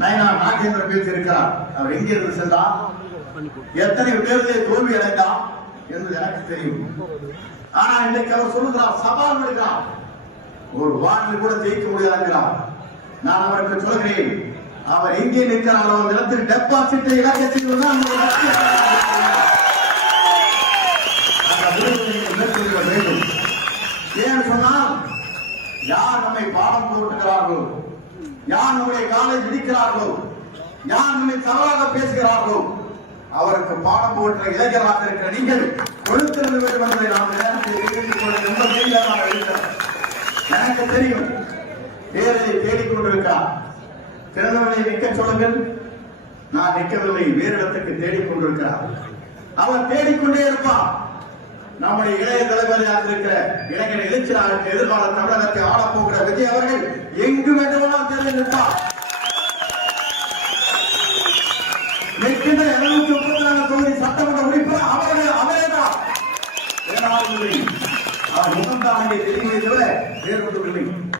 நயனா நாகேந்திர பேசியிருக்கிறார். அவர் எங்கிருந்து சென்றார்? எத்தனை பேருடைய தோல்வி அடைந்தார் என்பது எனக்கு தெரியும். ஆனா இன்னைக்கு அவர் சொல்லுகிறார் சவால் விடுகிறார். ஒரு வார்டில் கூட ஜெயிக்க முடியாதுங்கிறார் நான் அவருக்கு சொல்கிறேன் அவர் எங்கே நிற்கிறாரோ அந்த இடத்தில் டெபாசிட்டை இலக்கத்தில் தான் அந்த மேற்கொள்ள வேண்டும். ஏன்னு சொன்னால் யார் நம்மை பாடம் போட்டுகிறார்களோ யார் நம்முடைய காலை இடிக்கிறார்களோ யார் நம்மை தவறாக பேசுகிறார்களோ அவருக்கு பாடம் போன்ற இளைஞராக இருக்கிற நீங்கள் கொடுத்திருந்த வேண்டும் என்பதை நாம் எனக்கு தெரியும் பேரை தேடிக்கொண்டிருக்கிறார். திறந்தவனை நிற்க சொல்லுங்கள். நான் நிற்கவில்லை வேறு இடத்துக்கு தேடிக்கொண்டிருக்கிறார். அவர் தேடிக்கொண்டே இருப்பார். நம்முடைய இளைய தலைவராக இருக்கிற இளைஞர் எழுச்சியாக எதிர்கால தமிழகத்தை ஆளப்போகிற வேண்டுமானால் தெரிந்து நிற்பார் நிற்கின்ற இருநூத்தி முப்பத்தி நான்கு தொகுதி சட்டமன்ற உறுப்பினர் அவர்கள் அவரே தான் முகம்தான் அங்கே தெரிவதை தவிர வேறு